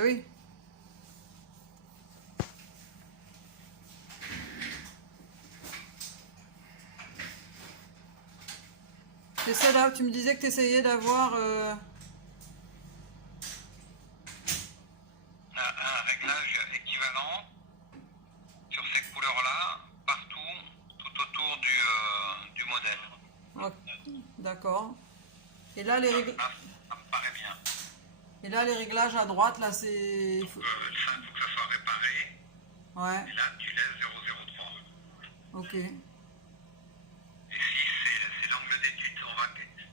Eh oui. Tu me disais que tu essayais d'avoir... un réglage équivalent sur ces couleurs-là, partout, tout autour du modèle. oh, d'accord. Et là, les réglages... Ça me paraît bien. Et là, les réglages à droite, là, c'est... Ça, faut que ça soit réparé. Ouais, Et là, tu laisses 0,03. ok. Et si c'est l'angle d'étude,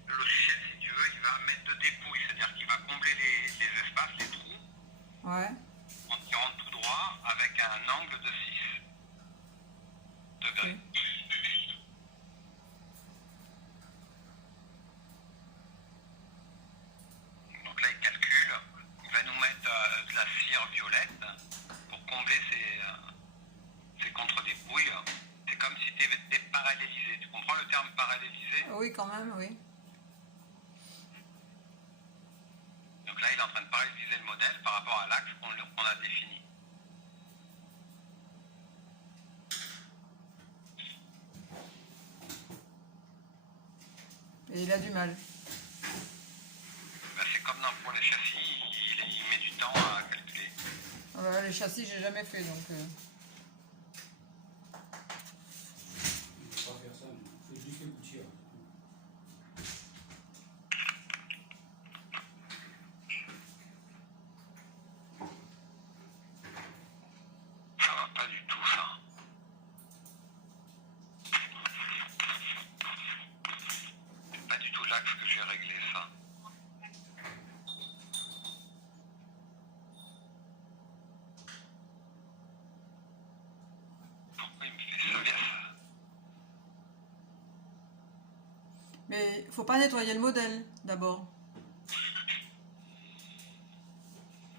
le logiciel, si tu veux, il va mettre de dépouille, c'est-à-dire qu'il va combler les espaces, les trous, Ouais, en tirant tout droit avec un angle de 6 degrés. ok. Donc là, il calcule, il va nous mettre de la cire violette pour combler ces contre-dépouilles. C'est comme si tu étais parallélisé. Tu comprends le terme parallélisé? Oui, quand même, oui. Donc là, il est en train de paralléliser le modèle par rapport à l'axe qu'on a défini. Et il a du mal. Ben, c'est comme pour les châssis, il met du temps à calculer. Voilà, les châssis, j'ai jamais fait, donc... Pas faire ça, il faut juste aboutir. Ça va pas du tout, ça. C'est pas du tout l'axe que j'ai réglé, ça. Pourquoi il me fait ça? Mais faut pas nettoyer le modèle, d'abord.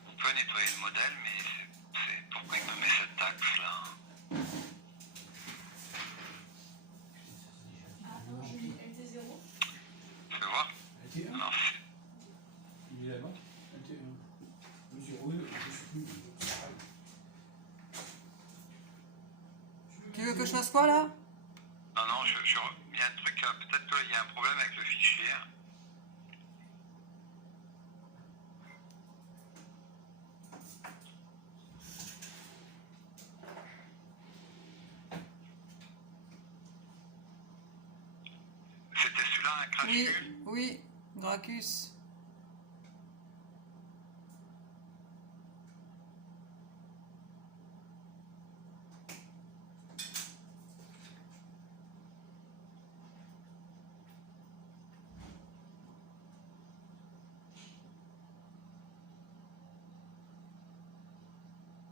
On peut nettoyer le modèle, mais pourquoi il me met cet axe-là? Elle était 0. Tu veux voir? Elle était 1. Non, Il est là-bas. Elle était 1. Le 0, je sais plus. Tu veux que je fasse quoi, là? non, il y a un truc, peut-être qu'il y a un problème avec le fichier. C'était celui-là, un crash Oui, nul? oui, Gracchus.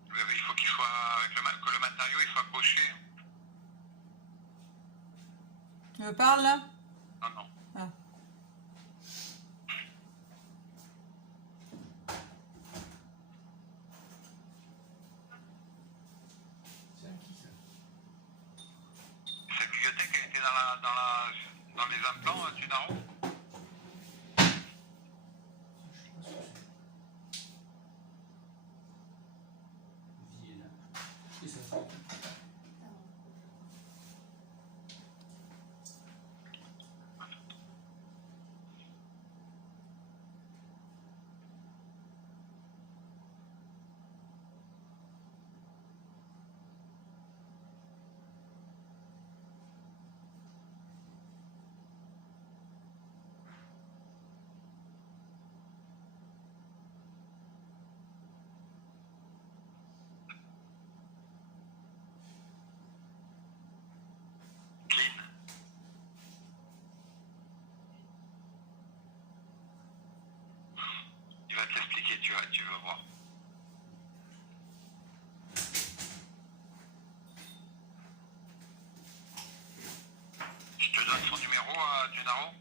Il faut qu'il soit avec que le matériau il soit poché. Tu me parles, là? Non, non. Ah. C'est à qui ça? Cette bibliothèque elle était dans les implants, Tunaro? Vienne. Et ça fait. Clean. Il va te l'expliquer, tu veux voir. Je te donne son numéro à Tunaro?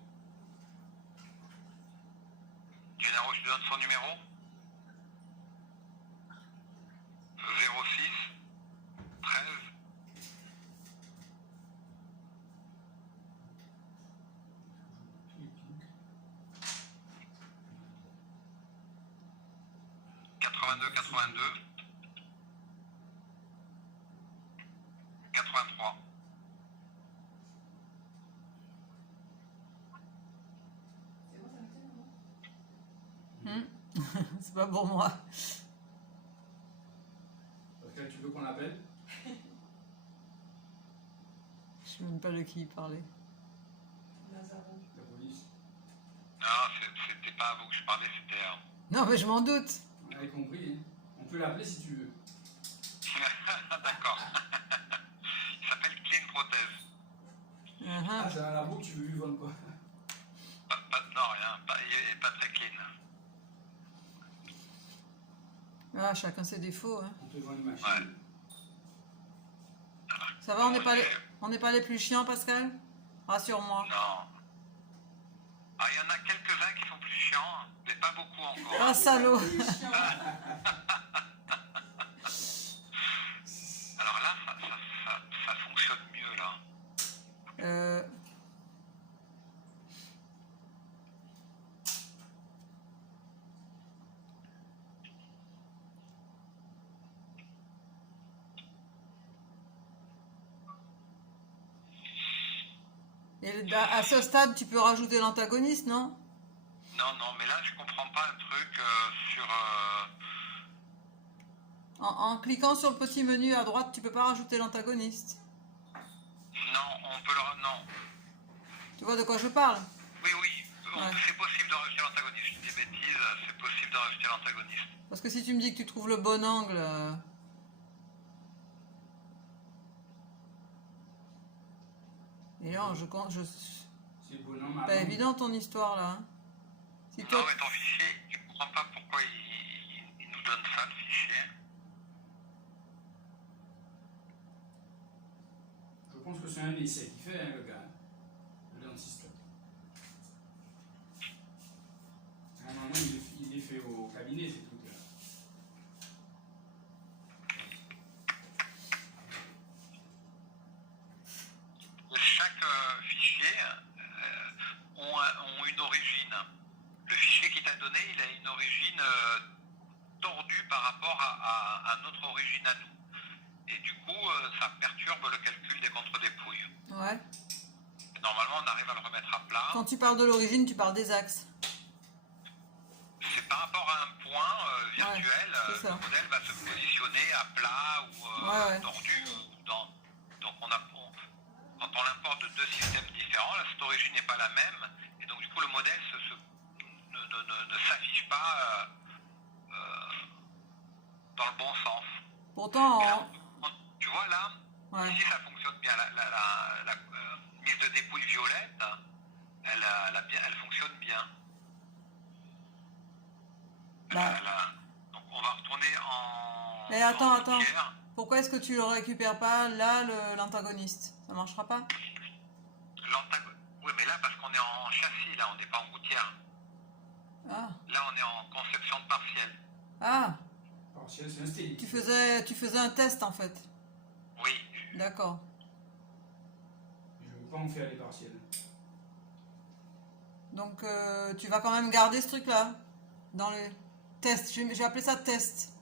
Tunaro, je te donne son numéro? 06 13 99 82, 82, 83. C'est bon, ça m'était, non? C'est pas pour moi. Pascal, tu veux qu'on l'appelle? Je sais même pas de qui il parlait. Lazaro. La police. Non, c'était pas à vous que je parlais, c'était... Non, mais je m'en doute. On avait compris, hein. On peut l'appeler si tu veux. D'accord. Il s'appelle Clean Prothèse. Ah, c'est un labo que tu veux lui vendre quoi? Non, rien. Il est pas très clean. Ah, chacun ses défauts. Hein. On te vend une machine. Ouais. Ça va, on n'est pas les plus chiants, Pascal? Rassure-moi. Non. Ah, il y en a quelques-uns qui sont plus chiants, mais pas beaucoup encore. Ah, salaud. Alors là, ça fonctionne mieux, là. Et à ce stade, tu peux rajouter l'antagoniste, non? Non, mais là, je comprends pas un truc sur... En cliquant sur le petit menu à droite, tu peux pas rajouter l'antagoniste. Non, on peut le... Non. Tu vois de quoi je parle? Oui, Ouais. c'est possible de rajouter l'antagoniste. Je dis des bêtises, c'est possible de rajouter l'antagoniste. Parce que si tu me dis que tu trouves le bon angle... Et là, C'est bonhomme pas avant. évident ton histoire là. Hein. Si toi, Non, mais ton fichier, je comprends pas pourquoi il nous donne ça, le fichier. Je pense que c'est un essai qu'il fait, hein, le gars. Le dentiste. À un moment, il les fait au cabinet, ces trucs-là. Chaque fichier ont une origine. Le fichier qu'il t'a donné, il a une origine tordue par rapport à notre origine à nous. Et du coup, ça perturbe le calcul des contre-dépouilles. ouais. Et normalement, on arrive à le remettre à plat. Quand tu parles de l'origine, tu parles des axes. C'est par rapport à un point virtuel, c'est ça. le modèle va se positionner à plat ou Ouais. tordu. Donc quand on l'importe de deux systèmes différents, cette origine n'est pas la même. Et donc du coup, le modèle ne s'affiche pas dans le bon sens. Pourtant, Et là, tu vois là, ouais. ici ça fonctionne bien. La mise de dépouille violette, elle fonctionne bien. Bah. Donc on va retourner en... Et attends. routière. Pourquoi est-ce que tu le récupères pas là, l'antagoniste? Ça marchera pas? Oui, mais là, parce qu'on est en châssis, là, on n'est pas en routière. Ah. Là, on est en conception de partiel. Ah. Partiel, c'est un stélique. Tu faisais un test en fait. Oui. D'accord. Je ne veux pas en faire les partiels. Donc tu vas quand même garder ce truc là dans le test. J'ai appelé ça test.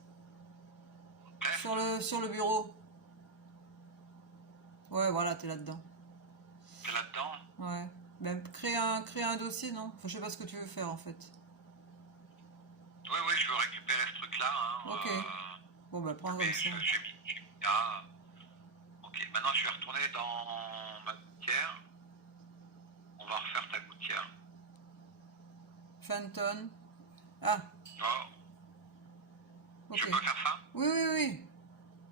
Sur le bureau. Ouais, voilà, t'es là-dedans. T'es là-dedans. Ouais. Ben, créer un dossier, non? Enfin, je sais pas ce que tu veux faire en fait. Oui, je veux récupérer ce truc-là. Hein, Ok. Bon, bah prends mais comme ça. j'ai mis... Ah. Ok, maintenant, je vais retourner dans ma gouttière. On va refaire ta gouttière. Fenton. Ah, Oh. ok. Je peux faire ça? Oui.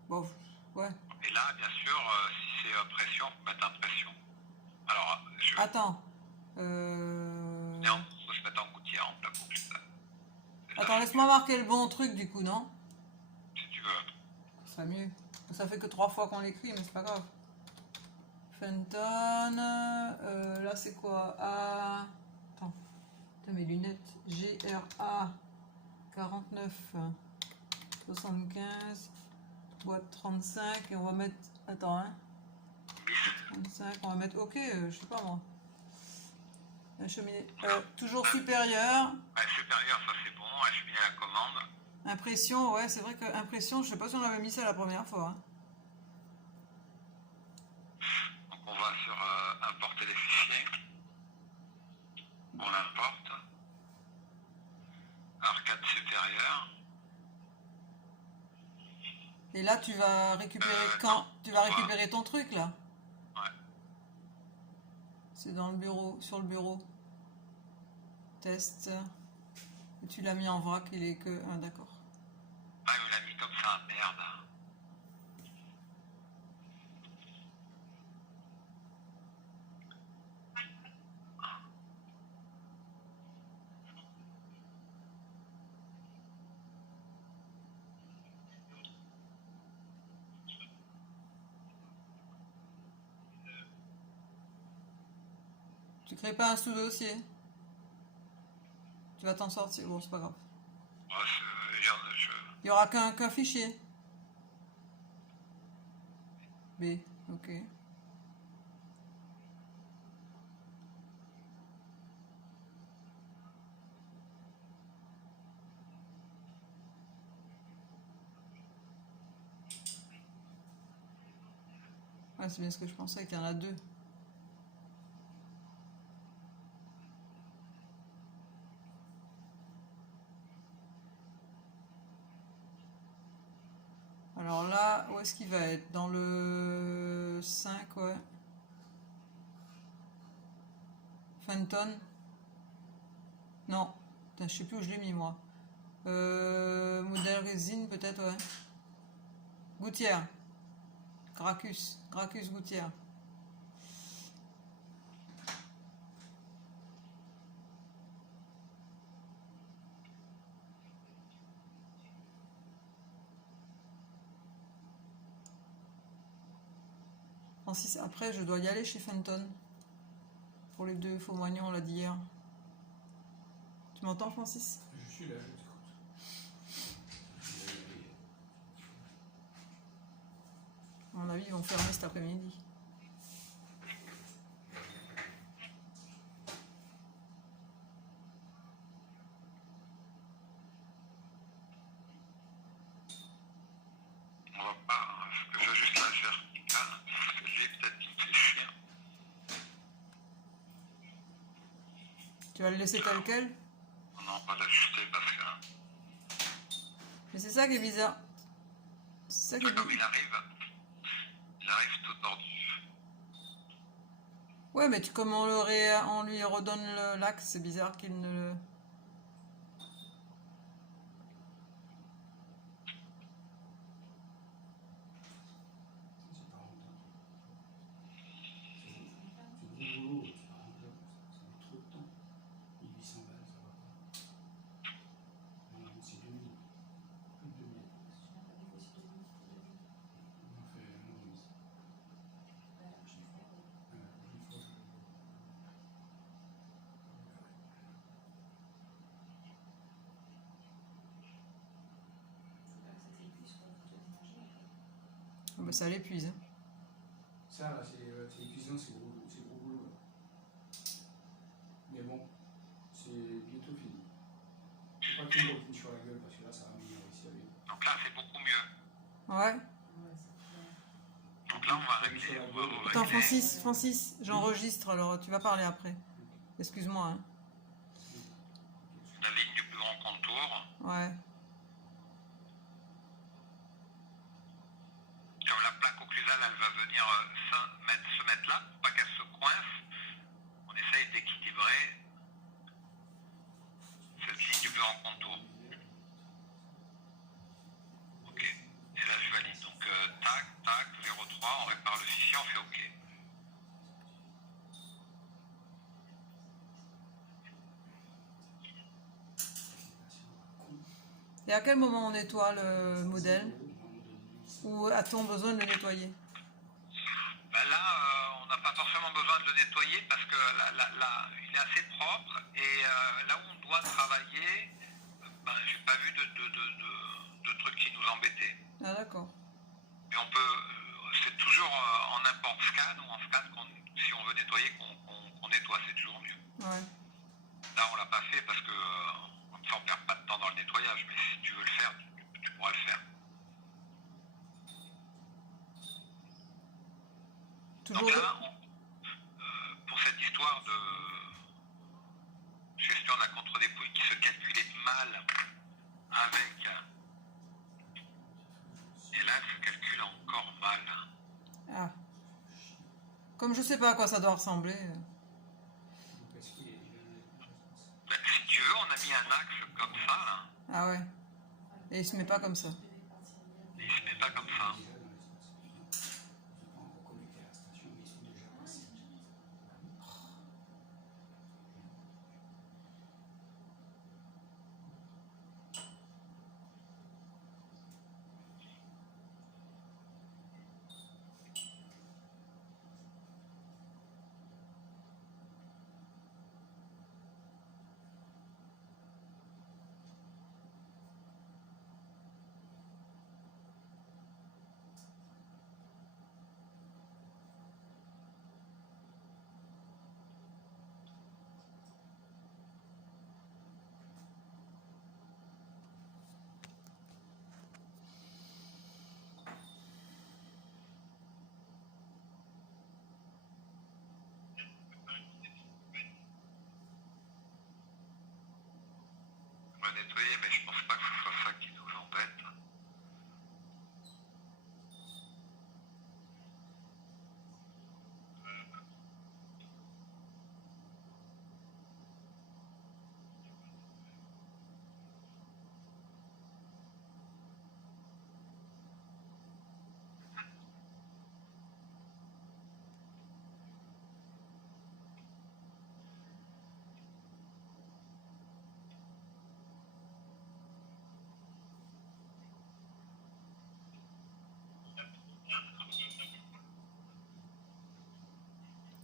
Bon, ouais. Et là, bien sûr, si c'est pression, on peut mettre impression. Alors, je vais... Attends. Non, il faut se mettre en gouttière, en plat boucle. Attends, laisse-moi marquer le bon truc du coup, non? Si tu veux. Ce serait mieux. Ça fait que 3 fois qu'on l'écrit, mais c'est pas grave. Fenton. Là, c'est quoi? A. Attends. Putain, mes lunettes. GRA 49 75. Boîte 35. Et on va mettre. Attends, hein. 35. On va mettre OK, je sais pas moi. La cheminée. Toujours supérieure. Supérieur, ça c'est bon. Acheminer la commande. Impression, ouais, c'est vrai que impression, je sais pas si on avait mis ça la première fois. Hein. Donc on va sur importer les fichiers. On l'importe. Arcade supérieure. Et là, tu vas récupérer non. tu vas récupérer ton truc là. Ouais. C'est dans le bureau, sur le bureau. Test. Et tu l'as mis en vrac, il est que. Ah, d'accord. Ah, il me l'a mis comme ça, merde. Tu crées pas un sous-dossier. Tu vas t'en sortir. Bon, c'est pas grave. Ouais, Il y aura qu'un fichier. B, ok. Ouais, c'est bien ce que je pensais, qu'il y en a deux. Alors là, où est-ce qu'il va être? Dans le 5, ouais. Fenton. Non. Putain, je sais plus où je l'ai mis, moi. Modèle résine, peut-être, ouais. Gouttière. Gracchus. Gracchus Gouttière. Francis, après, je dois y aller chez Fenton. Pour les deux faux moignons, là, d'hier. Tu m'entends, Francis? Je suis là, je t'écoute. À mon avis, ils vont fermer cet après-midi. on va pas. Faut que j'ajuste la verticale. Parce que lui, peut-être qu'il me fait chier. Tu vas le laisser tel quel? Non, pas l'ajuster parce que. Mais c'est ça qui est bizarre. C'est ça qui est Comme bizarre. il arrive tout tordu. Ouais, mais comme on lui redonne l'axe, c'est bizarre qu'il ne... C'est pas rentable. C'est gros boulot, c'est pas rentable. Ça met trop de temps. 1800 balles, ça va pas. Non, c'est 2000. Plus de 2000. On a fait un an remise. Une fois, Ah bah, ça l'épuise. Hein. ça, là, c'est épuisant, c'est gros boulot. Là. Mais bon, c'est bientôt fini. Faut pas qu'il me revienne sur la gueule parce que là, ça va m'énerver ici avec. Donc là, c'est beaucoup mieux. Ouais. Donc là, on va régler. Attends, Francis, j'enregistre, alors tu vas parler après. Excuse-moi. Hein. La ligne du plus grand contour. Ouais. Comme la plaque occlusale, elle va venir se mettre là, pour pas qu'elle se coince. On essaye d'équilibrer cette ligne du plus grand contour. Ok. Et là, je valide. Donc, tac, 0,3, on répare le fichier, on fait OK. Et à quel moment on nettoie le modèle? Ou a-t-on besoin de le nettoyer? Ben là, on n'a pas forcément besoin de le nettoyer parce que il est assez propre et là où on doit travailler, ben, j'ai pas vu de trucs qui nous embêtaient. Ah d'accord. Mais on peut, c'est toujours en import scan ou en scan, si on veut nettoyer, qu'on nettoie, c'est toujours mieux. Ouais. Là, on l'a pas fait parce que Comme ça, on perd pas de temps dans le nettoyage. Mais si tu veux le faire, tu pourras le faire. Toujours Donc de... là, pour cette histoire de gestion de la contre-dépouille qui se calculait mal avec... Et là, elle se calcule encore mal. Ah. Comme je sais pas à quoi ça doit ressembler. Donc, est-ce qu'il est Ben, si tu veux, on a mis un axe comme ça, là. Ah ouais. Et il se met pas comme ça. Et il se met pas comme ça. déjà dans l'espace? Ils sont pas encore connectés à la station, mais ils sont déjà passés. On va nettoyer, mais je pense pas que ce soit ça qui nous embête.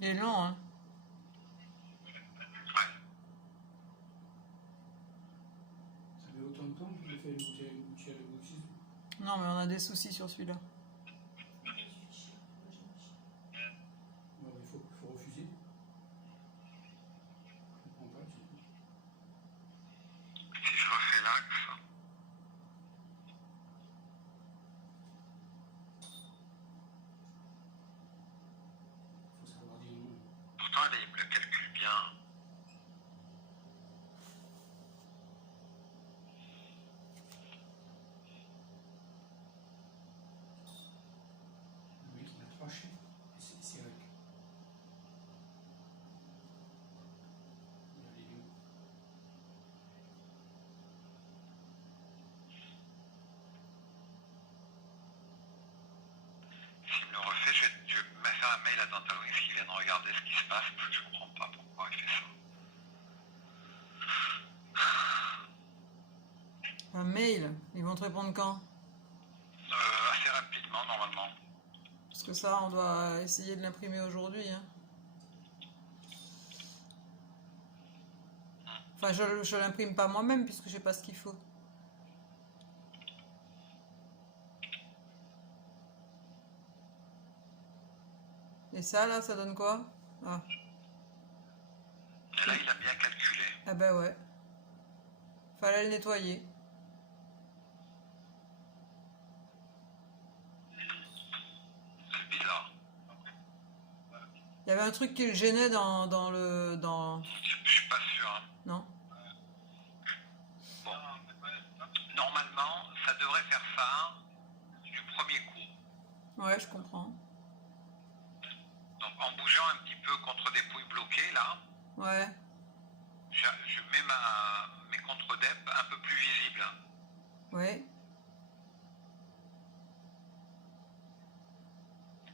Il est long, hein. Ouais. Ça fait autant de temps que je fais une boutière de boutisme. Non, mais on a des soucis sur celui-là. Non, il faut refuser. Je comprends pas, c'est tout. Si je refais l'axe, Il faut savoir dire non. pourtant elle, il me le calcule bien. Le mec, il a 3 chiffres. Et c'est avec. Il a les deux. S'il me le refait, je vais faire un mail à Dentalwings qui vienne regarder ce qui se passe, parce que je comprends pas pourquoi il fait ça. Un mail. Ils vont te répondre quand? Assez rapidement, normalement. Parce que ça, on doit essayer de l'imprimer aujourd'hui, hein. Enfin, je l'imprime pas moi-même puisque je sais pas ce qu'il faut. Et ça, là, ça donne quoi? Ah, Et là, il a bien calculé. ah ben ouais. Fallait le nettoyer. C'est bizarre. Il y avait un truc qui le gênait dans le... Je suis pas sûr. Hein. Non? Bon. Normalement, ça devrait faire ça du premier coup. Ouais, je comprends. Donc en bougeant un petit peu contre des pouilles bloquées, là, Ouais. je mets mes contre-dep un peu plus visibles. Ouais.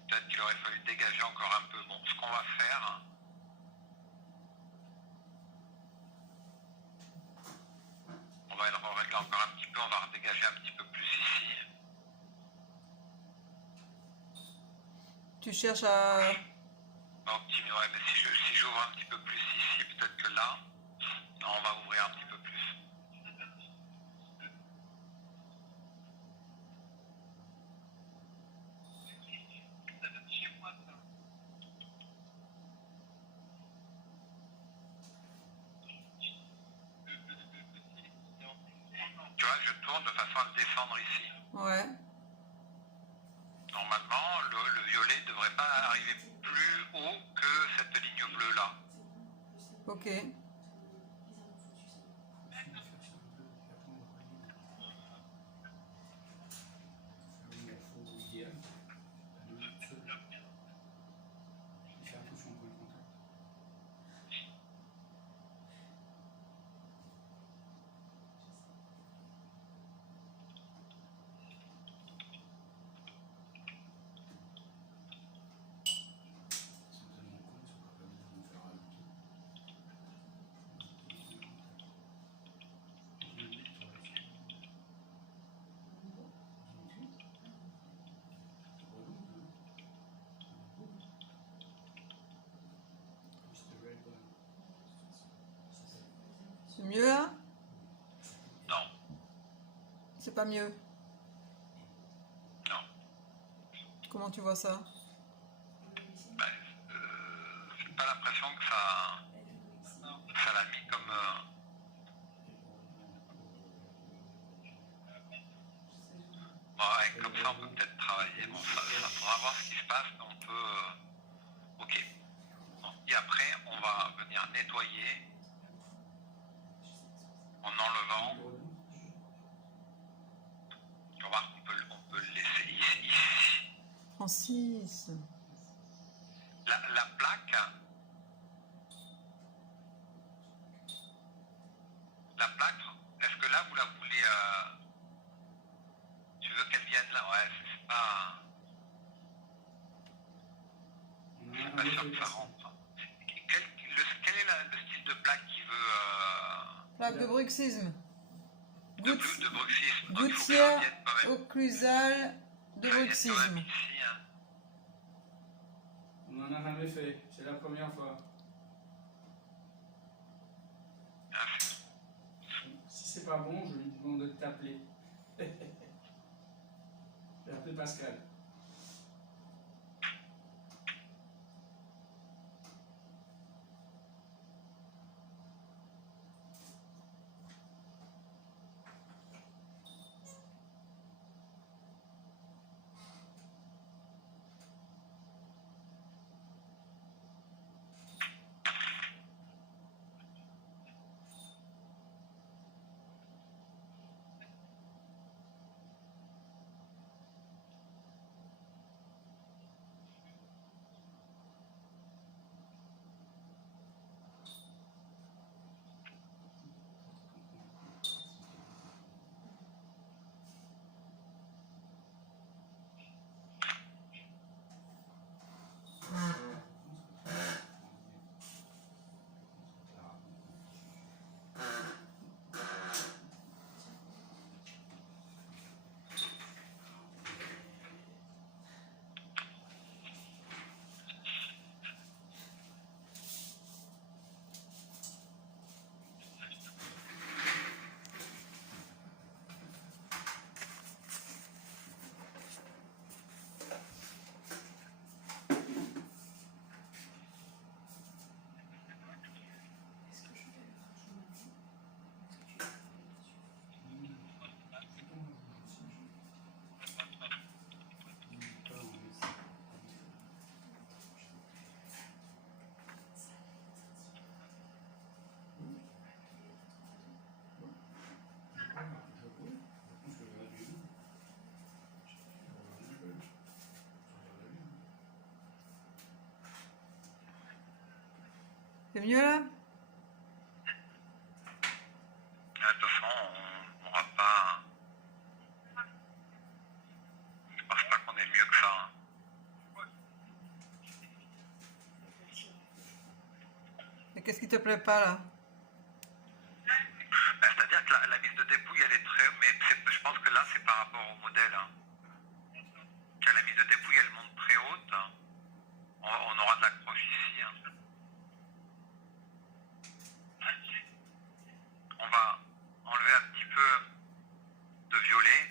Peut-être qu'il aurait fallu dégager encore un peu. Bon, ce qu'on va faire, on va le régler encore un petit peu, on va redégager un petit peu plus ici. Tu cherches à... On va optimiser, ouais, mais si j'ouvre un petit peu plus ici, peut-être que là, on va ouvrir un petit peu plus. Tu vois, je tourne de façon à le descendre ici. Ouais. Normalement, le violet ne devrait pas arriver plus haut que cette ligne bleue là. Ok. Fais attention au point de contact. C'est mieux là? Non, C'est pas mieux. non. Comment tu vois ça? Ben, j'ai pas l'impression que ça l'a mis comme. Bon, ouais, comme ça, on peut peut-être travailler. Bon, ça faudra voir ce qui se passe, mais on peut. Ok. Bon. Et après, on va venir nettoyer en enlevant. On va voir qu'on peut le laisser ici. Francis. La plaque. La plaque, est-ce que là, vous la voulez. Tu veux qu'elle vienne là? Ouais, c'est pas. Je suis pas sûr que ça rentre. Quel est le style de plaque qui veut. Plaque de bruxisme. De bruxisme. Donc, il faut que ça Gouttière revienne quand même. occlusale de Ça revienne quand même bruxisme. ici, hein. On n'en a jamais fait, c'est la première fois. Ah, Si c'est pas bon, je lui demande de t'appeler. J'ai appelé Pascal. C'est mieux là? de toute façon, on n'aura pas. Je pense pas qu'on ait mieux que ça. Hein. Mais qu'est-ce qui te plaît pas là? Ben, c'est-à-dire que la mise de dépouille, elle est très. Mais je pense que là, c'est par rapport au modèle. Hein. Quand la mise de dépouille, elle monte très haute, hein. On aura de l'accroche ici. Hein. On va enlever un petit peu de violet.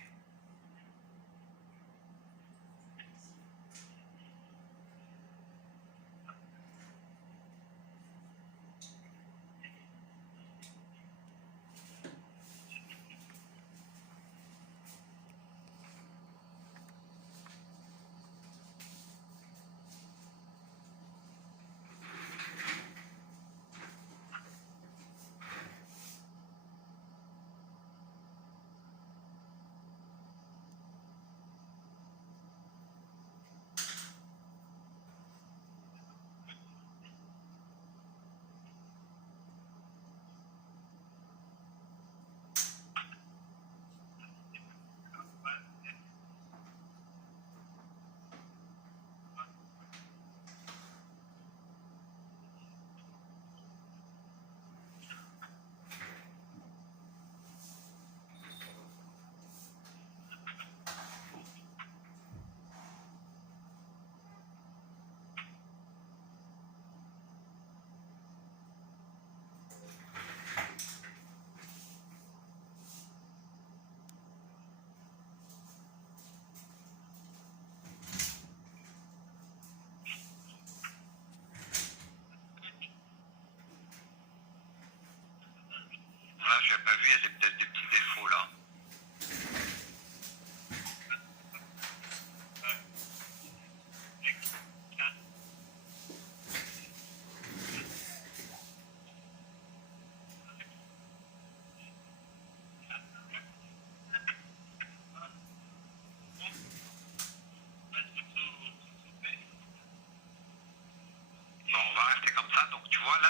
Là, je n'ai pas vu, il y a peut-être des petits défauts là. Bon, on va rester comme ça. Donc, tu vois, là,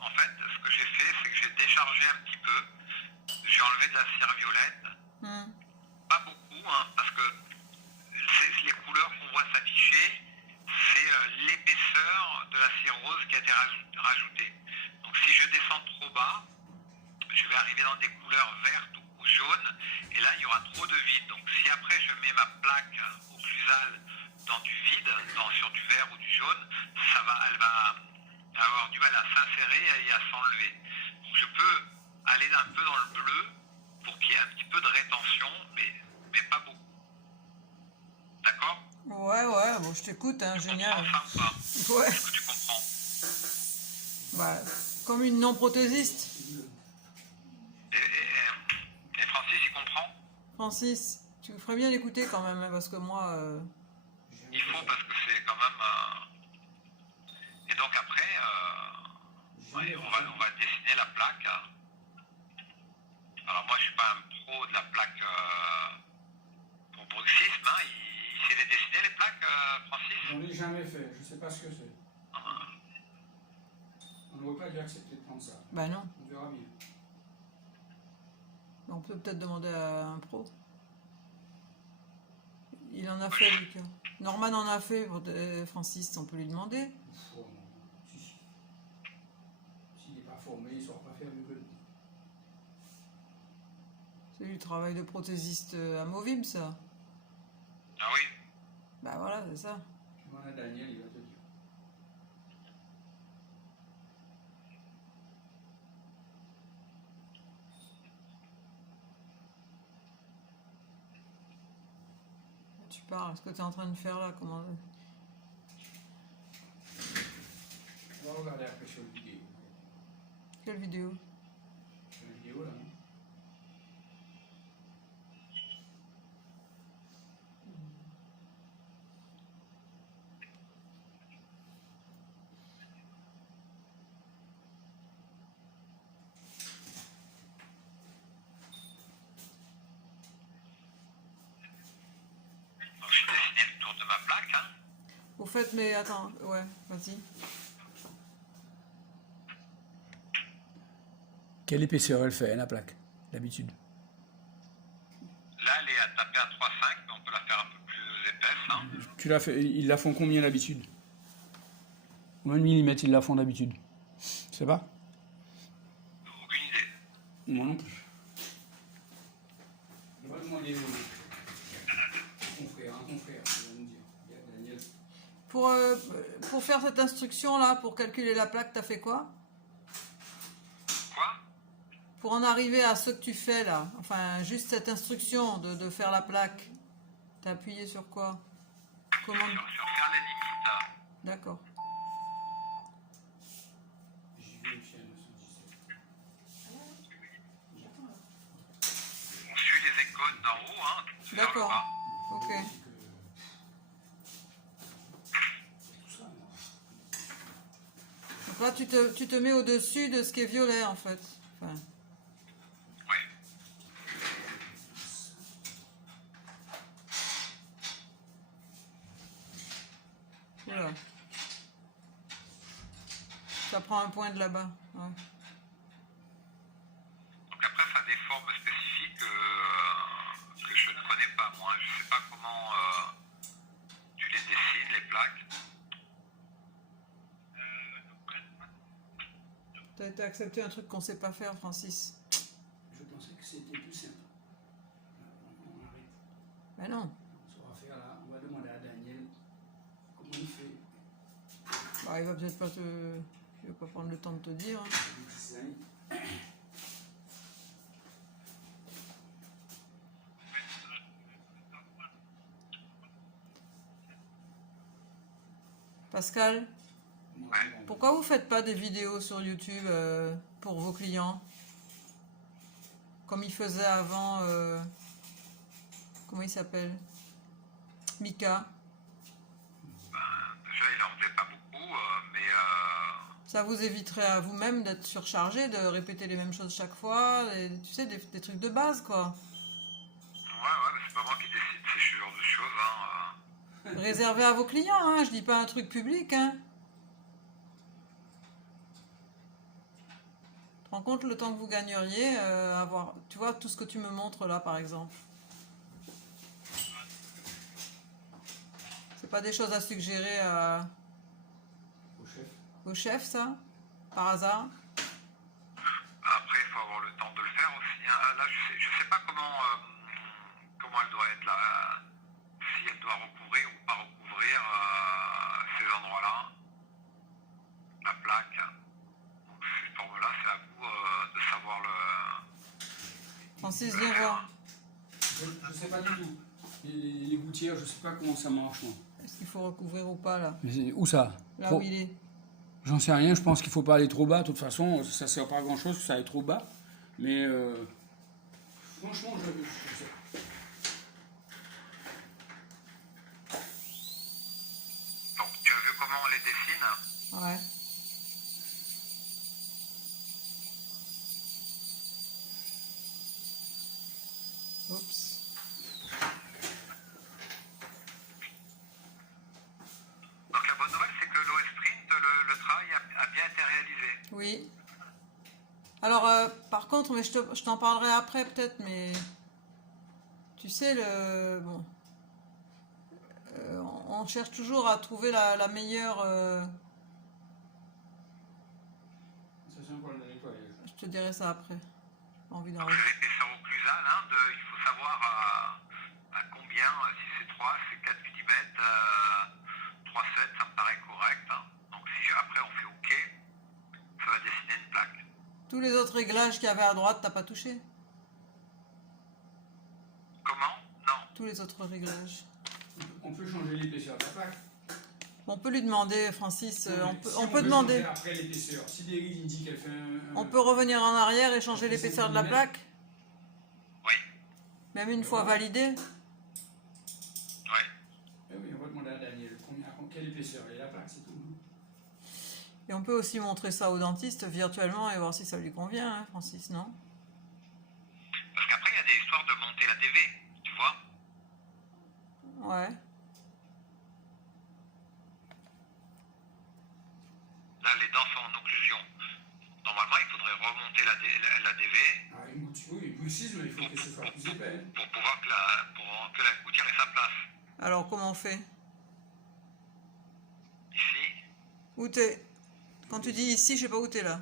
en fait, ce que j'ai fait, c'est que j'ai déchargé un petit peu. J'ai enlevé de la cire violette. Hmm. Pas beaucoup, hein, parce que les couleurs qu'on voit s'afficher, c'est l'épaisseur de la cire rose qui a été rajoutée. Donc, si je descends trop bas, je vais arriver dans des couleurs vertes ou jaunes, et là, il y aura trop de vide. Donc, si après, je mets ma plaque occlusale dans du vide, sur du vert ou du jaune, elle va avoir du mal à s'insérer et à s'enlever. Donc, je peux aller un peu dans le bleu pour qu'il y ait un petit peu de rétention, mais pas beaucoup. D'accord? Ouais, bon, je t'écoute, hein, Tu génial. comprends ça ou pas? Ouais, Est-ce que tu comprends? bah, comme une non-prothésiste. Et Francis, il comprend? Francis, tu ferais bien d'écouter quand même, hein, parce que moi... Il faut, parce que c'est quand même... Et donc après, ouais, on va dessiner la plaque. Alors moi, je suis pas un pro de la plaque pour bruxisme. Hein. Il sait les dessiner, les plaques, Francis? J'en ai jamais fait, je sais pas ce que c'est. On n'aurait pas dû accepter de prendre ça. Bah non, On verra bien. on peut peut-être demander à un pro. Il en a fait, Lucas. Norman en a fait, Francis, on peut lui demander. Oh, non. S'il n'est pas formé, il ne saura pas faire mieux que nous. C'est du travail de prothésiste amovible, ça. Ah oui. Bah voilà, c'est ça. Tu demandes à Daniel, il va te dire. Tu parles, ce que tu es en train de faire là, comment... On va regarder après sur la vidéo. Quelle vidéo? Sur la vidéo, là, non? Donc j'ai dessiné le tour de ma plaque. Hein. Au fait, mais attends, ouais, vas-y. Quelle épaisseur elle fait, la plaque, d'habitude? Là, elle est à taper à 3,5, mais on peut la faire un peu plus épaisse. Hein. Tu la fais, ils la font combien d'habitude? Combien de millimètres ils la font d'habitude? Je sais pas. Aucune idée. Moi non plus. On va demander au confrère, il va nous dire. Il y a Daniel. Pour faire cette instruction-là, pour calculer la plaque, t'as fait quoi? Quoi? Pour en arriver à ce que tu fais là, enfin, juste cette instruction de faire la plaque, t'as appuyé sur quoi? Comment? Sur faire les limites. D'accord. J'y vais aussi à 917. On suit les icônes d'en haut. Hein, vers le D'accord. bas. Ok. Tout ça, moi. Donc là, tu te mets au-dessus de ce qui est violet en fait. Enfin, Oui. voilà. Ça prend un point de là-bas. Ouais. Donc après, ça a des formes spécifiques que je ne connais pas, moi. Je ne sais pas comment tu les dessines, les plaques. T'as été accepté un truc qu'on sait pas faire, Francis. Je pensais que c'était plus simple. On arrête. Ben non. On saura faire là. On va demander à Daniel comment il fait. Bah, il va peut-être pas te... Il va pas prendre le temps de te dire. Hein. Le design. Pascal, Ouais. pourquoi vous faites pas des vidéos sur YouTube pour vos clients? comme il faisait avant, comment il s'appelle? Mika. Déjà, il en faisait pas beaucoup, mais Ça vous éviterait à vous-même d'être surchargé, de répéter les mêmes choses chaque fois, tu sais, des trucs de base, quoi. ouais, mais c'est pas moi qui décide ces genres de choses. Hein. Réservé à vos clients, hein, je dis pas un truc public, hein. Tu te rends compte le temps que vous gagneriez avoir, tu vois, tout ce que tu me montres là, par exemple. C'est pas des choses à suggérer Au chef. au chef, ça? Par hasard? Après, il faut avoir le temps de le faire aussi. Hein. Là, je sais pas comment elle doit être là. Si elle doit recouvrir ou pas recouvrir ces endroits-là, la plaque. Donc, ces formes-là, c'est à vous de savoir Francis, viens voir. Je sais pas du tout. Les gouttières, je sais pas comment ça marche, moi. Est-ce qu'il faut recouvrir ou pas, là? Mais où ça? Là où il est. J'en sais rien, je pense qu'il faut pas aller trop bas. De toute façon, ça sert pas à grand chose que ça aille trop bas. Mais franchement, je sais. Donc, tu as vu comment on les dessine? Ouais. Oups. Donc, la bonne nouvelle, c'est que l'OS Print, le travail a bien été réalisé. Oui. Alors, par contre, mais je t'en parlerai après peut-être, mais tu sais, bon, on cherche toujours à trouver la meilleure. Ça, c'est un problème de nettoyage. Je te dirai ça après. J'ai pas envie d'en Donc, c'est l'épaisseur occlusale. Hein, il faut savoir à combien, si c'est 3, c'est 4 mm, 3,7, ça me paraît correct. Hein. Donc, si après on fait OK, ça va dessiner une plaque. Tous les autres réglages qu'il y avait à droite, t'as pas touché? Comment? Non. Tous les autres réglages. On peut changer l'épaisseur de la plaque. On peut lui demander, Francis, Si on peut veut demander. changer après l'épaisseur. Si David il dit qu'elle fait un. On peut revenir en arrière et changer Elle fait l'épaisseur 7 de la millimètres. plaque, Oui. même une fois validée. Oui. Eh oui, on va demander à Daniel quelle épaisseur est la plaque, c'est tout. Et on peut aussi montrer ça au dentiste virtuellement et voir si ça lui convient, hein, Francis, non? Parce qu'après, il y a des histoires de monter la DV, tu vois. Ouais. Là, les dents sont en occlusion. Normalement, il faudrait remonter la DV Ah, une gouttière, oui, une bruxisme, il faut que ce soit plus épais. Hein. pour pouvoir que la gouttière ait sa place. Alors, comment on fait? Ici, Où t'es? Quand tu dis ici, je sais pas où t'es là.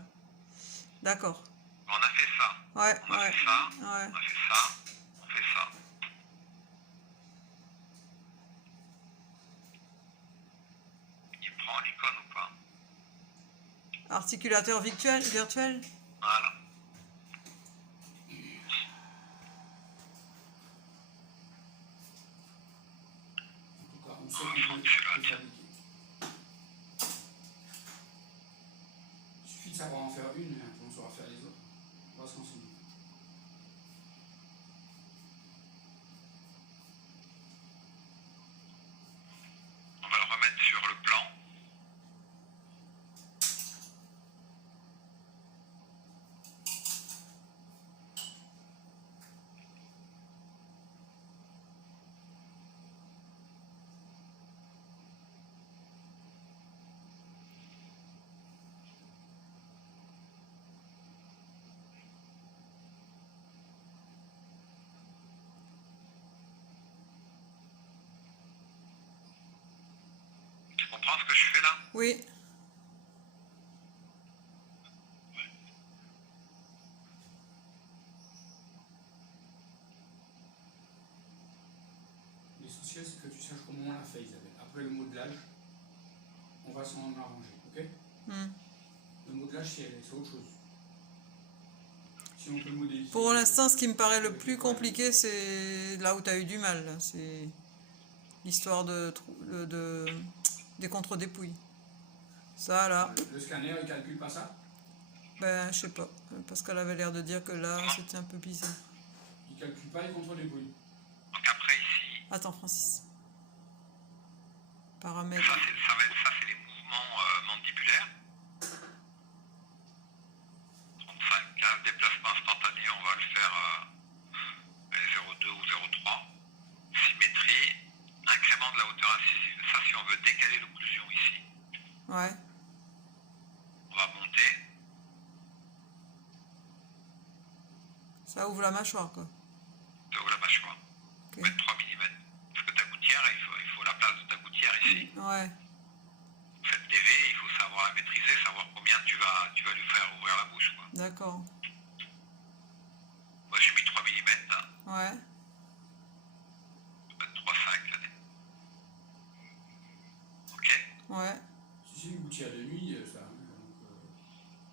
D'accord. on a fait ça. Ouais, On a ouais. fait ça. Ouais. On a fait ça. On fait ça. Il prend l'icône ou pas? Articulateur virtuel? Voilà. En tout cas, on sait qu'on peut fabriquer. Il suffit de savoir en faire une, hein, on saura faire les autres. On va se renseigner. On va le remettre sur le plan. Tu comprends ce que je fais là? Oui. L'essentiel, c'est que tu saches comment on l'a fait, Isabelle. Après le modelage, on va s'en arranger, ok? Hmm. Le modelage, c'est autre chose. Si on peut le modéliser. Pour l'instant, ce qui me paraît le plus compliqué, c'est là où tu as eu du mal. Là. C'est l'histoire des contre-dépouilles. Ça, là. Le scanner, il calcule pas ça? Ben, je sais pas. Parce qu'elle avait l'air de dire que là, Comment? c'était un peu bizarre. Il calcule pas les contrôles des bruits. Donc après ici, Attends, Francis. ça Paramètres. c'est les mouvements mandibulaires. 35, hein, déplacement instantané, on va le faire 0,2 ou 0,3. Symétrie, incrément de la hauteur incisive. Ça, si on veut décaler l'occlusion ici, Ouais. on va monter. Ça ouvre la mâchoire, quoi. Ça ouvre la mâchoire. Ok. Mettre 3 mm. Parce que ta gouttière, il faut la place de ta gouttière ici. Ouais. Cette DV, il faut savoir la maîtriser, savoir combien tu vas lui faire ouvrir la bouche, quoi. D'accord. Moi, j'ai mis 3 mm. Hein. Ouais. Je vais mettre 3,5 là. Ok. Ouais. Si c'est une gouttière de nuit, ça.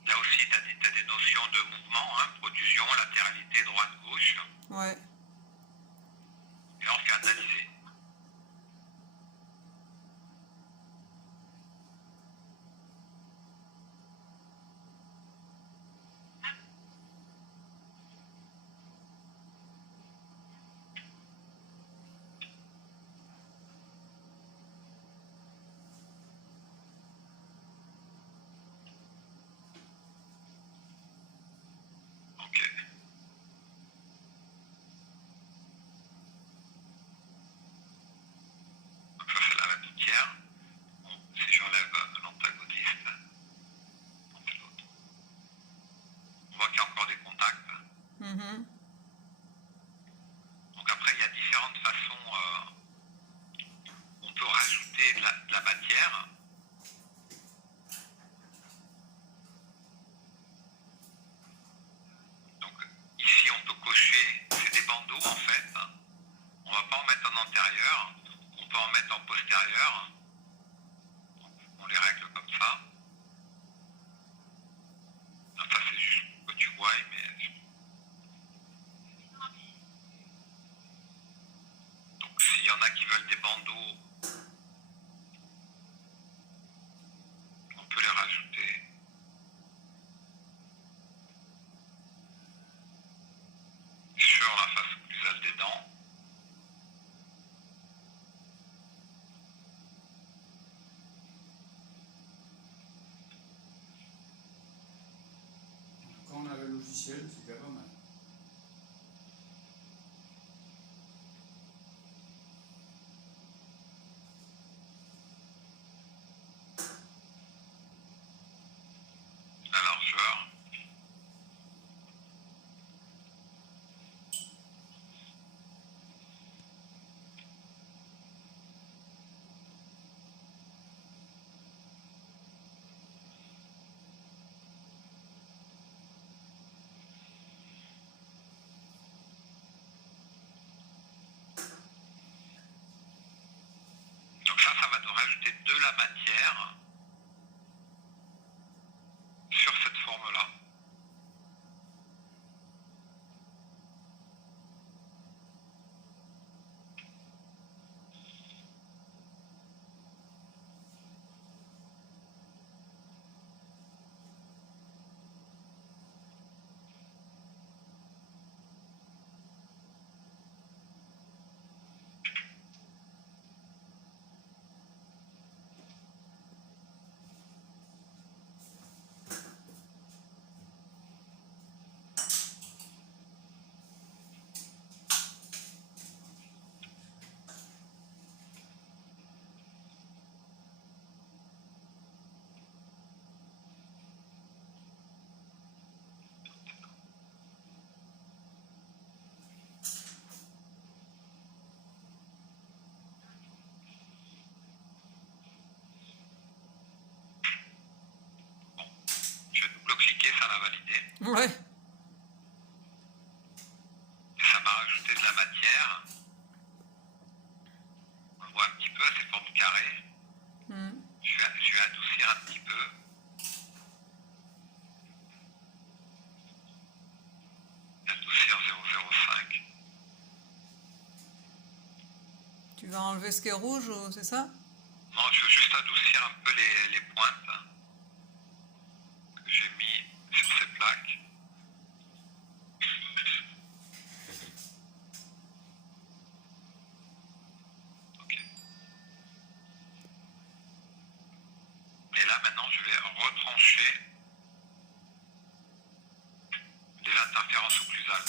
Là aussi, tu as des notions de mouvement, hein, protrusion, latéralité, droite, gauche. Ouais. Et là, on fait analyser. Ok. Donc ça, c'est la gouttière. Bon, si j'enlève l'antagoniste, on fait l'autre. On voit qu'il y a encore des contacts. Mhm. Donc après, il y a différentes façons. On peut rajouter de la matière. Donc ici, on peut cocher, c'est des bandeaux en fait. On va pas en mettre en antérieur, on peut en mettre en postérieur. Donc, on les règle comme ça. Enfin, c'est juste pour que tu vois, mais... Donc s'il y en a qui veulent des bandeaux, on peut les rajouter. Sur la face occlusale des dents. Quand on a le logiciel, c'est déjà pas mal. La largeur. Donc ça va nous rajouter de la matière sur cette forme-là. Je vais double-cliquer, ça l'a validé. Ouais. Et ça m'a rajouté de la matière. On le voit un petit peu, c'est forme carrée. Mhm. Je vais adoucir un petit peu. Adoucir 0,05. Tu vas enlever ce qui est rouge, c'est ça? Non, je veux juste adoucir un peu les pointes que j'ai mis sur ces Visual.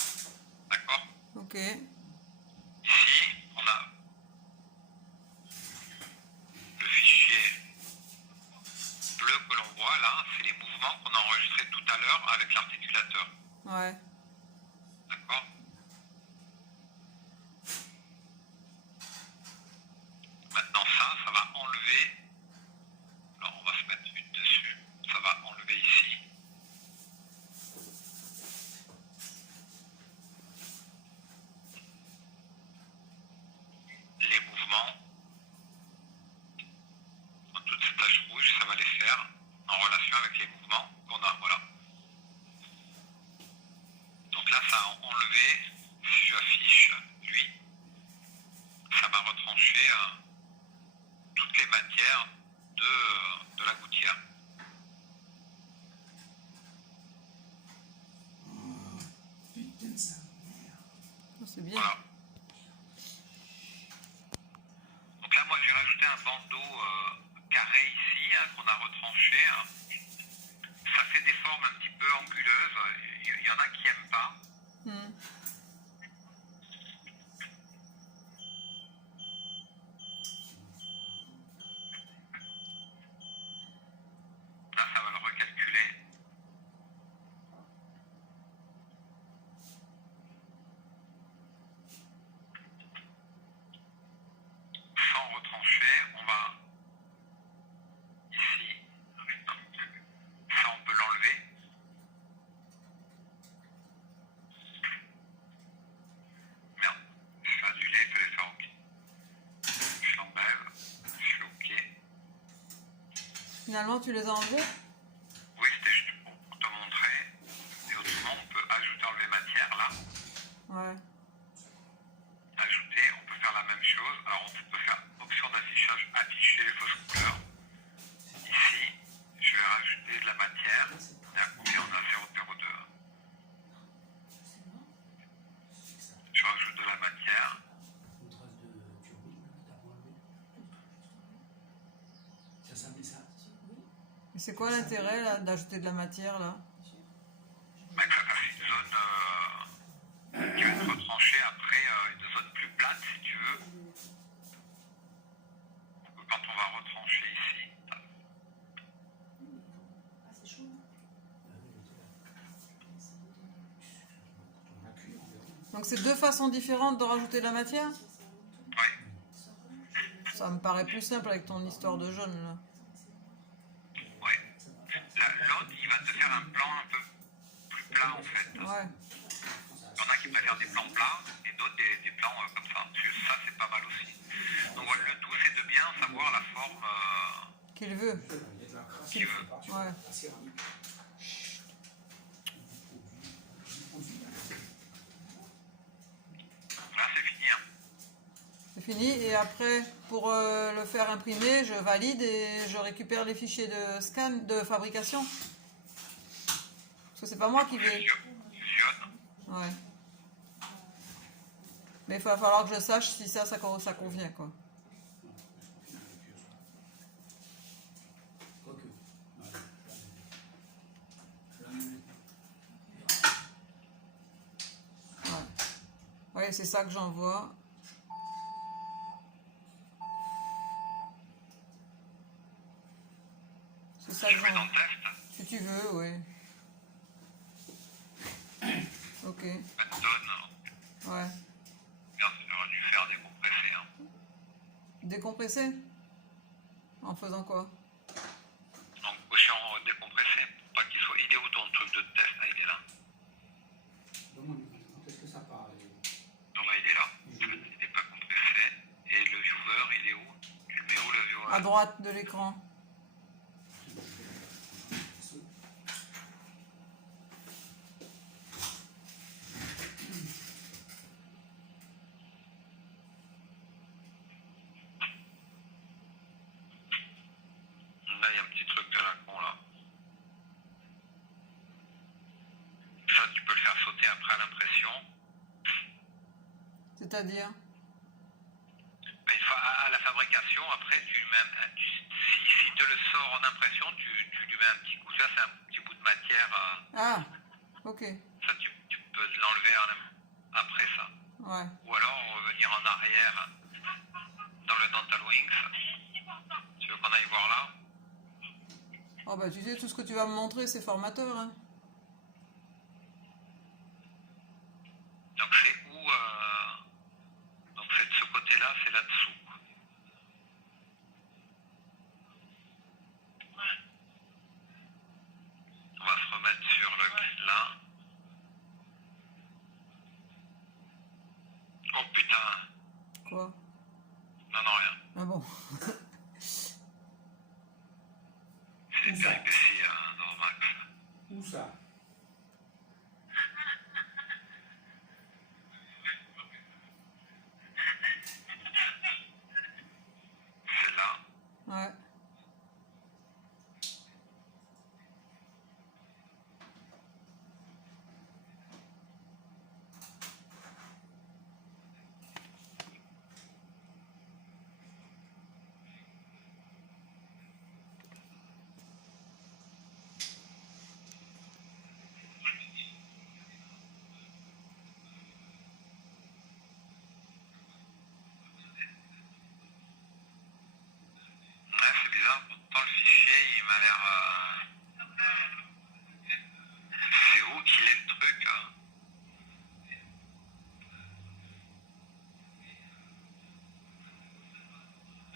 D'accord? Ok. Ici, on a le fichier bleu que l'on voit là, c'est les mouvements qu'on a enregistrés tout à l'heure avec l'articulateur. Ouais. D'accord? Maintenant ça va enlever. Alors on va se mettre vite dessus. Ça va enlever ici. Les mouvements. Toutes ces taches rouges, ça va les faire en relation avec les mouvements qu'on a. Voilà. Donc là, ça a enlevé. Si j'affiche lui, ça va retrancher toutes les matières de la gouttière. Putain de ça. Oh, c'est bien. Voilà. Donc là, moi, j'ai rajouté un bandeau carré ici, qu'on a retranché. Ça fait des formes un petit peu anguleuses. Il y en a qui n'aiment pas. Hmm. Là, ça va le recalculer. Sans retrancher, on va ici. Ça, on peut l'enlever. Merde, je fais annuler, il fallait faire OK. Je l'enlève, je fais OK. Finalement, tu les as enlevés? Oui, c'était juste pour te montrer. Et autrement, on peut ajouter, enlever matière là. Ouais. Ajouter, on peut faire la même chose. Alors, on peut faire option d'affichage, afficher les fausses couleurs. Ici, je vais rajouter de la matière. Et à combien on a 0,02. Je rajoute de la matière. Une trace de turbine, t'as pas enlevé? Ça s'appelle ça? Et c'est quoi l'intérêt là d'ajouter de la matière là? Bah, ça fait une zone qui va être retranchée après une zone plus plate si tu veux. Quand on va retrancher ici, Ah, c'est chaud. On a cuit, on verra. Donc c'est deux façons différentes de rajouter de la matière? oui, Ça me paraît plus simple avec ton histoire de jaune là. oui. L'autre, il va te faire un plan un peu plus plat en fait. Ouais. Il y en a qui préfèrent des plans plats et d'autres des plans comme ça. Parce que ça, c'est pas mal aussi. Donc voilà, le tout, c'est de bien savoir la forme Qu'il veut. Il y a de la crasse qu'il veut. par-dessus Ouais. la céramique. Là, c'est fini. Hein. C'est fini. Et après, pour le faire imprimer, je valide et je récupère les fichiers de scan, de fabrication. Parce que c'est pas moi qui vais. Fusionne. Ouais. Mais il va falloir que je sache si ça convient quoi. Quoique. Ouais. Ouais, c'est ça que j'envoie. C'est ça que Je mets dans j'envoie. le test. Si tu veux, oui. Ok. Mettre zone. Ouais. Merde, j'aurais dû faire décompresser. Hein. Décompresser? En faisant quoi? Donc, cocher en décompressé pour pas qu'il soit. Il est où ton truc de test? Ah, il est là. Demande, quand est-ce que ça part? Donc là, il est là. Il n'est pas compressé. Et le viewer, il est où? Tu le mets où le viewer? À droite de l'écran. Là, il y a un petit truc de la con là. Ça, tu peux le faire sauter après à l'impression. C'est-à-dire? Mais une fois à la fabrication, après, tu lui mets si te le sort en impression, tu lui mets un petit coup. Ça, c'est un petit bout de matière. Ah, ok. Ça, tu peux peux l'enlever après ça. Ouais. Ou alors revenir en arrière dans le Dental Wings. Tu veux qu'on aille voir là? Oh bah tu sais, tout ce que tu vas me montrer, c'est formateur, hein. Donc c'est où donc c'est de ce côté-là, c'est là-dessous. On va se remettre sur le là. Oh putain. Quoi? Non, non, rien. Ah bon. C'est des péripéties normales. Où ça? C'est là. Ouais. Ouais, c'est bizarre. Pourtant, le fichier, il m'a l'air... C'est où qu'il est le truc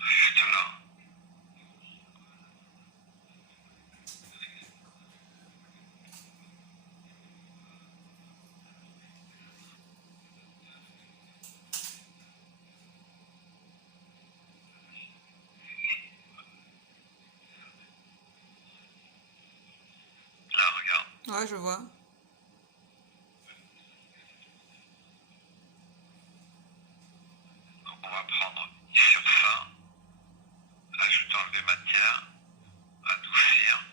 Juste là. Là, regarde. Ouais, je vois. Donc, on va prendre sur ça. Ajouter, enlever matière. Adoucir.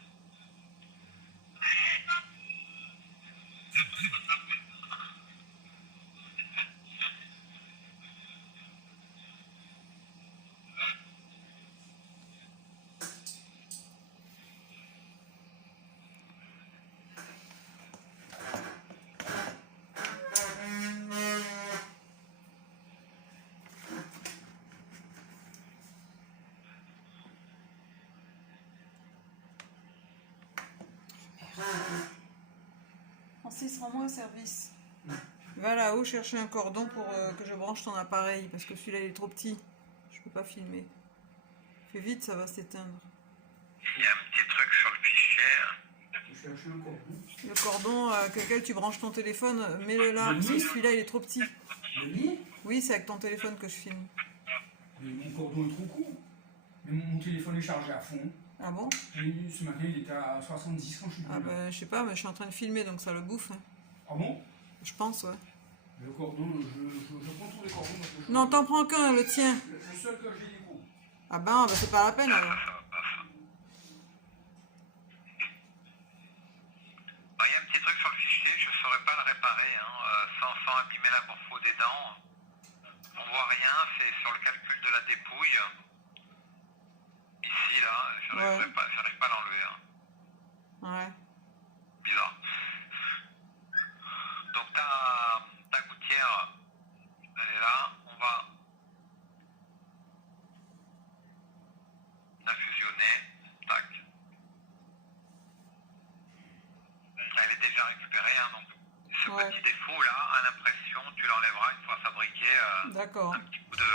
Francis, rends-moi un service. Va là-haut chercher un cordon pour que je branche ton appareil, parce que celui-là, il est trop petit. Je peux pas filmer. Fais vite, ça va s'éteindre. Il y a un petit truc sur le fichier. Je cherche un cordon. Le cordon avec lequel tu branches ton téléphone, mets-le là, parce que celui-là, il est trop petit. Le mien? Oui, c'est avec ton téléphone que je filme. Mais mon cordon est trop court. Mais mon téléphone est chargé à fond. Ah bon? Ce matin, il était à 70 quand je suis venu. Ah ben, je sais pas, mais je suis en train de filmer, donc ça le bouffe. Hein. Ah bon? Je pense, ouais. Le cordon, je prends tous les cordons. Parce que Non, t'en prends qu'un, le tien. Le seul que j'ai des coups. Ah ben, c'est pas la peine alors. Bah, il y a un petit truc sur le fichier, je ne saurais pas le réparer, sans abîmer la morpho des dents. On voit rien, c'est sur le calcul de la dépouille. Ici, là, j'arrive pas à l'enlever. Ouais. Bizarre. Donc ta gouttière, elle est là. On va la fusionner. Tac. Elle est déjà récupérée, donc ce petit défaut là, à l'impression, tu l'enlèveras une fois fabriqué. D'accord. Un petit coup de...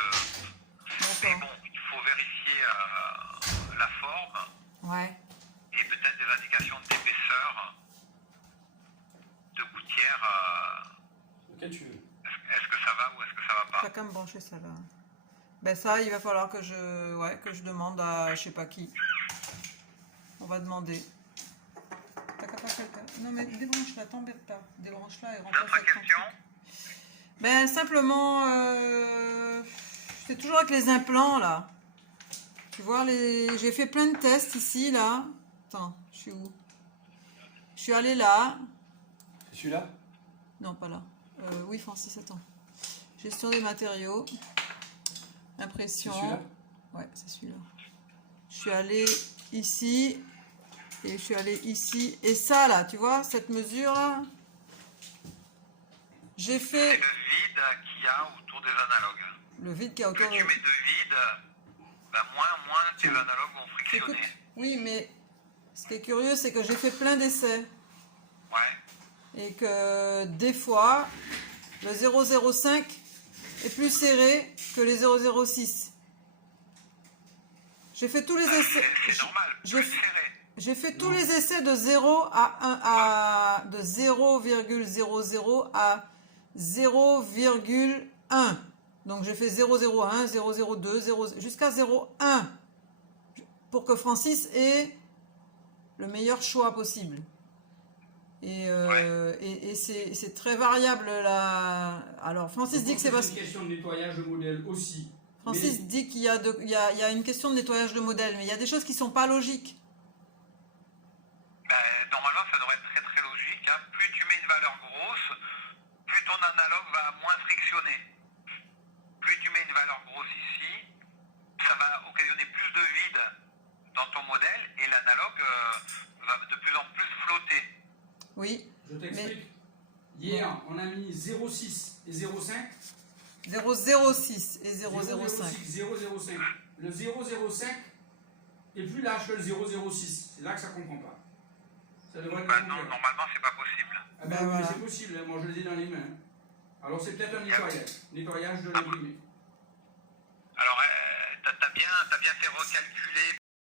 Mais bon, il faut vérifier la forme. Ouais. Et peut-être des indications d'épaisseur de gouttière. Lequel tu veux? Est-ce que ça va ou est-ce que ça va pas? T'as qu'à me brancher ça là. Ben ça, il va falloir que je demande à je sais pas qui. On va demander. T'as qu'à faire quelqu'un. Non mais débranche-la, t'embête pas. Débranche-la et remplace D'autres avec ton questions? truc. Ben simplement, c'est toujours avec les implants là. Tu vois, j'ai fait plein de tests ici là. Attends, je suis où? Je suis allée là. C'est celui-là? Non, pas là. Oui, Francis, attends. Gestion des matériaux. Impression. C'est celui-là? Ouais, c'est celui-là. Je suis allée ici. Et je suis allée ici. Et ça, là, tu vois, cette mesure-là. J'ai C'est fait le vide qu'il y a autour des analogues. le vide qui est Plus autour tu de... mets de vide, moins tes analogues vont frictionner. Écoute, oui, mais ce qui est curieux, c'est que j'ai fait plein d'essais. Ouais. Et que des fois, le 0,05 est plus serré que les 0,06. J'ai fait tous les essais. C'est normal, j'ai- plus serré. J'ai fait tous les essais de 0 à 1 de 0,00 à 0,1. Donc j'ai fait 0,01, 0,02, 0 jusqu'à 0,1 pour que Francis ait le meilleur choix possible. Et c'est très variable là. Alors Francis dit que c'est parce une question de nettoyage de modèle aussi. Francis dit qu'il y a une question de nettoyage de modèle, mais il y a des choses qui sont pas logiques. Normalement, ça devrait être très très logique. Hein. Plus tu mets une valeur grosse, plus ton analogue va moins frictionner. Plus tu mets une valeur grosse ici, ça va occasionner plus de vide dans ton modèle et l'analogue va de plus en plus flotter. Oui. Je t'explique. Hier, on a mis 0,6 et 0,5. 0,06 et 0,05. 0,05. Le 0,05 est plus large que le 0,06. C'est là que ça ne comprend pas. Ça devrait être Non, normalement, c'est pas possible. Ah ben, voilà. mais c'est possible, moi je les ai dans les mains. Alors c'est peut-être un nettoyage. Nettoyage de l'imprimé. Alors, t'as bien fait recalculer